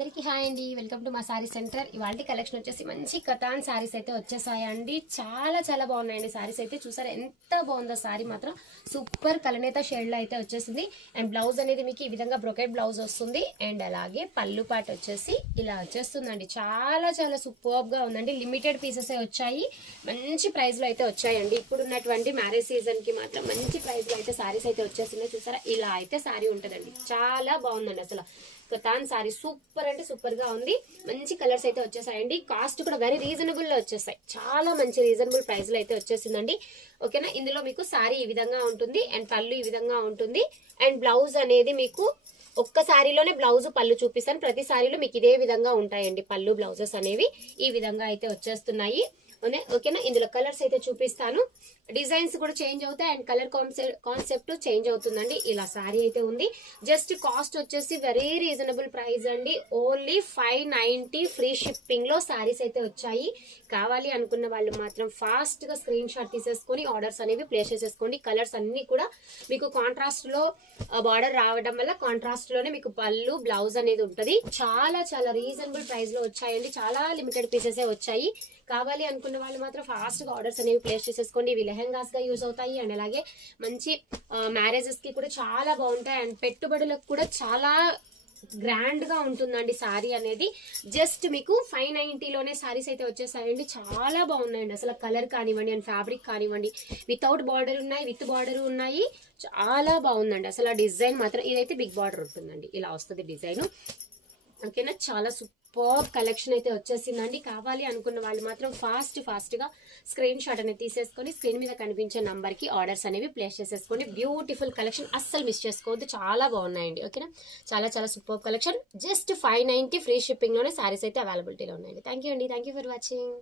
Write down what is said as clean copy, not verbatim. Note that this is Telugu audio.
అందరికీ హాయ్ అండి, వెల్కమ్ టు మా సారీ సెంటర్. ఇవాళ కలెక్షన్ వచ్చేసి మంచి కథాన్ సారీస్ అయితే వచ్చేసాయండి. చాలా బాగున్నాయండి సారీస్ అయితే. చూసారా ఎంత బాగుందో సారీ, మాత్రం సూపర్ కలనేత షేడ్ లో అయితే వచ్చేసింది. అండ్ బ్లౌజ్ అనేది మీకు ఈ విధంగా బ్రొకెట్ బ్లౌజ్ వస్తుంది. అండ్ అలాగే పళ్ళు పాట వచ్చేసి ఇలా వచ్చేస్తుందండి. చాలా సూపర్ గా ఉందండి. లిమిటెడ్ పీసెస్ వచ్చాయి, మంచి ప్రైస్ లో అయితే వచ్చాయండి. ఇప్పుడు ఉన్నటువంటి మ్యారేజ్ సీజన్ కి మాత్రం మంచి ప్రైస్ లో అయితే సారీస్ అయితే వచ్చేస్తున్నాయి. చూసారా ఇలా అయితే సారీ ఉంటుందండి. చాలా బాగుందండి అసలు. కథాన్ సారీ సూపర్ అంటే సూపర్ గా ఉంది. మంచి కలర్స్ అయితే వచ్చేసాయండి. కాస్ట్ కూడా వెరీ రీజనబుల్ లో వచ్చేసాయి. చాలా మంచి రీజనబుల్ ప్రైస్ లో అయితే వచ్చేసిందండి. ఓకేనా, ఇందులో మీకు సారీ ఈ విధంగా ఉంటుంది. అండ్ పళ్ళు ఈ విధంగా ఉంటుంది. అండ్ బ్లౌజ్ అనేది మీకు ఒక్క సారీలోనే బ్లౌజ్ పళ్ళు చూపిస్తాను. ప్రతి సారీలో మీకు ఇదే విధంగా ఉంటాయండి పళ్ళు బ్లౌజెస్ అనేవి. ఈ విధంగా అయితే వచ్చేస్తున్నాయి. ఓకేనా, ఇందులో కలర్స్ అయితే చూపిస్తాను. డిజైన్స్ కూడా చేంజ్ అవుతాయి అండ్ కలర్ కాన్సెప్ట్ చేంజ్ అవుతుందండి. ఇలా సారీ అయితే ఉంది. జస్ట్ కాస్ట్ వచ్చేసి వెరీ రీజనబుల్ ప్రైస్ అండి. ఓన్లీ 590 ఫ్రీ షిప్పింగ్ లో సారీస్ అయితే వచ్చాయి. కావాలి అనుకున్న వాళ్ళు మాత్రం ఫాస్ట్ గా స్క్రీన్ షాట్ తీసేసుకొని ఆర్డర్స్ అనేవి ప్లేస్ చేసేసుకోండి. కలర్స్ అన్ని కూడా మీకు కాంట్రాస్ట్ లో బార్డర్ రావడం వల్ల కాంట్రాస్ట్ లోనే మీకు పళ్ళు బ్లౌజ్ అనేది ఉంటుంది. చాలా రీజనబుల్ ప్రైస్ లో వచ్చాయండి. చాలా లిమిటెడ్ పీసెస్ వచ్చాయి. కావాలి అనుకున్న వాళ్ళు మాత్రం ఫాస్ట్ గా ఆర్డర్స్ అనేవి ప్లేస్ చేసేసుకోండి. ఇవి లెహెంగాస్ గా యూజ్ అవుతాయి. అండ్ అలాగే మంచి మ్యారేజెస్ కి కూడా చాలా బాగుంటాయి. అండ్ పెట్టుబడులకు కూడా చాలా గ్రాండ్ గా ఉంటుందండి సారీ అనేది. జస్ట్ మీకు 590 లోనే సారీస్ అయితే వచ్చేసాయండి. చాలా బాగున్నాయండి అసలు. కలర్ కానివ్వండి అండ్ ఫ్యాబ్రిక్ కానివ్వండి, వితౌట్ బార్డర్ ఉన్నాయి, విత్ బార్డర్ ఉన్నాయి. చాలా బాగుందండి అసలు. డిజైన్ మాత్రం ఇదైతే బిగ్ బార్డర్ ఉంటుందండి. ఇలా వస్తుంది డిజైన్. ఓకేనా, చాలా సూపర్ కలెక్షన్ అయితే వచ్చేసిందండి. కావాలి అనుకున్న వాళ్ళు మాత్రం ఫాస్ట్ గా స్క్రీన్ షాట్ అనేది తీసేసుకొని స్క్రీన్ మీద కనిపించే నంబర్ కి ఆర్డర్స్ అనేవి ప్లేస్ చేసేసుకోండి. బ్యూటిఫుల్ కలెక్షన్, అస్సలు మిస్ చేసుకోవద్దు. చాలా బాగున్నాయండి. ఓకేనా, చాలా super collection. Just 590 free shipping లోనే సారీస్ అయితే అవైలబిలిటీలో ఉన్నాయండి. థ్యాంక్ యూ అండి. Thank you for watching.